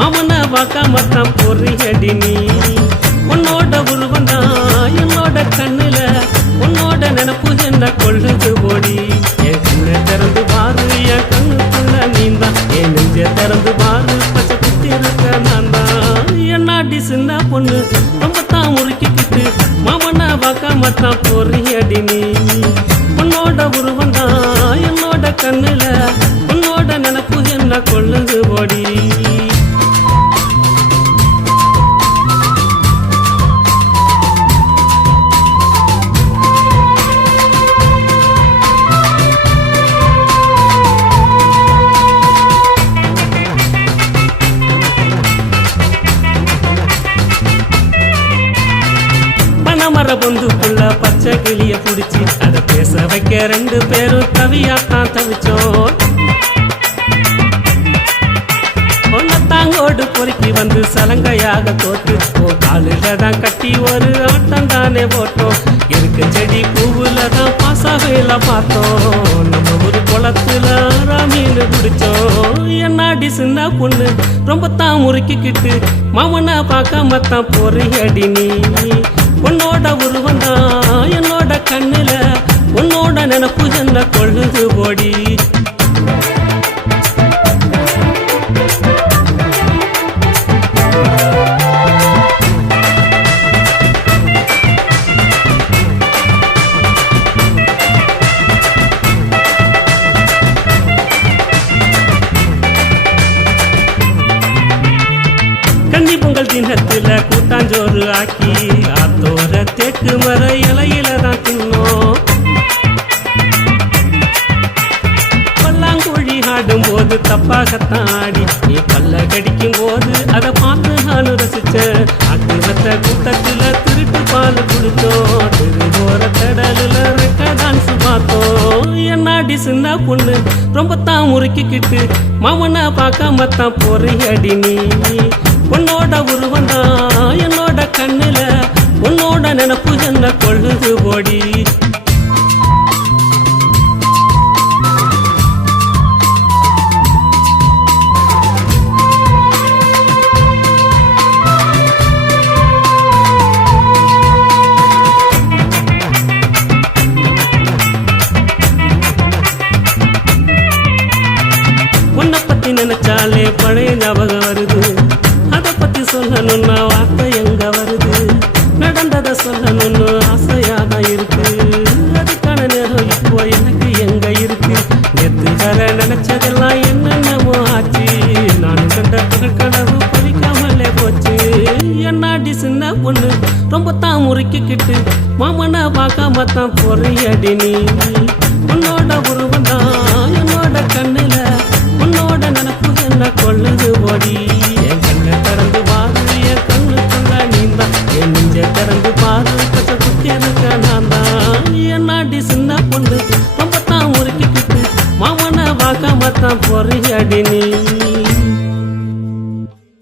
மாமன பார்க்காமத்தான் பொறியடி நீ உன்னோட உருவந்தான் என்னோட கண்ணுல உன்னோட நினப்பு என்ன கொள்ளுது போடி என் கண்ணை திறந்து பாரு என் கண்ணுக்குள்ள நீந்தான் என் நெஞ்ச திறந்து பாரு பச்சை குத்தி இருக்க நான் தான் என்னாடி சின்ன பொண்ணு ரொம்ப தான் முறுக்கிக்கிட்டு மாமன பார்க்காமத்தான் பொறியடி நீ உன்னோட உருவந்தான் என்னோட கண்ணுல உன்னோட நினப்பு என்ன கொள்ளுது போடி மர பொந்துக்குள்ள பச்சை கிளிய புடிச்சு அதை பேச வைக்க ரெண்டு பேரும் கவியாத்தான் தவிச்சோம் ஒன்னத்தாங்கோடு பொறுக்கி வந்து சலங்கையாக தோற்று காலில தான் கட்டி ஒரு ஆட்டம் தானே போட்டோம் இருக்கு செடி பூவுல தான் பாசாவையில பார்த்தோம் நம்ம ஒரு குளத்துல மீன் குடிச்சோம் என்னாடி சின்ன பொண்ணு ரொம்ப தான் முறுக்கிக்கிட்டு மாமனை பார்க்காமத்தான் பொறியடி நீ உன்னோட உருவந்தான் என்னோட கண்ணுல உன்னோட நினப்பு என்ன கொள்ளுது போடி கன்னி பொங்கல் தினத்துல கூட்டாஞ்சோறு ஆக்கி ஆத்தோர தேக்கு மர இலையில தான் தின்னோம் பல்லாங்குழி ஆடும் போது தப்பாகத்தான் ஆடி நீ பல்ல கடிக்கும் போது அதை பார்த்து நானும் ரசிச்ச அக்குவத்த கூட்டத்துல திருட்டு பால் குடிச்சோம் திருவோர கடலுல ரெக்க டான்ஸ் பார்த்தோம் என்னாடி சின்ன பொண்ணு ரொம்ப தான் முறுக்கிக்கிட்டு மாமனை பார்க்காமத்தான் பொறியடி நீ உன்னோட உருவந்தான் என்னோட கண்ணுல உன்னோட நினப்பு என்ன கொள்ளுது போடி உன்னை பத்தி நினைச்சாலே பழைய ஞாபகம் வருது அதை பத்தி சொல்லணும்னா வார்த்தை எங்க வருது நடந்ததை சொல்லணும்னு ஆசையாதான் இருக்கு அதுக்கான நேரம் இப்போ எனக்கு எங்க இருக்கு நேற்று வர நினைச்சதெல்லாம் என்னென்னமோ ஆச்சு நானும் கண்ட பகல் கனவு பழிக்காமலே போச்சு என்னாடி சின்ன பொண்ணு ரொம்ப தான் முறுக்கிக்கிட்டு மாமனை பார்க்காமத்தான் பொறியடி நீ உன்னோட உருவந்தான் என்னோட கண்ணுல உன்னோட நினப்பு என்ன கொள்ளுது போடி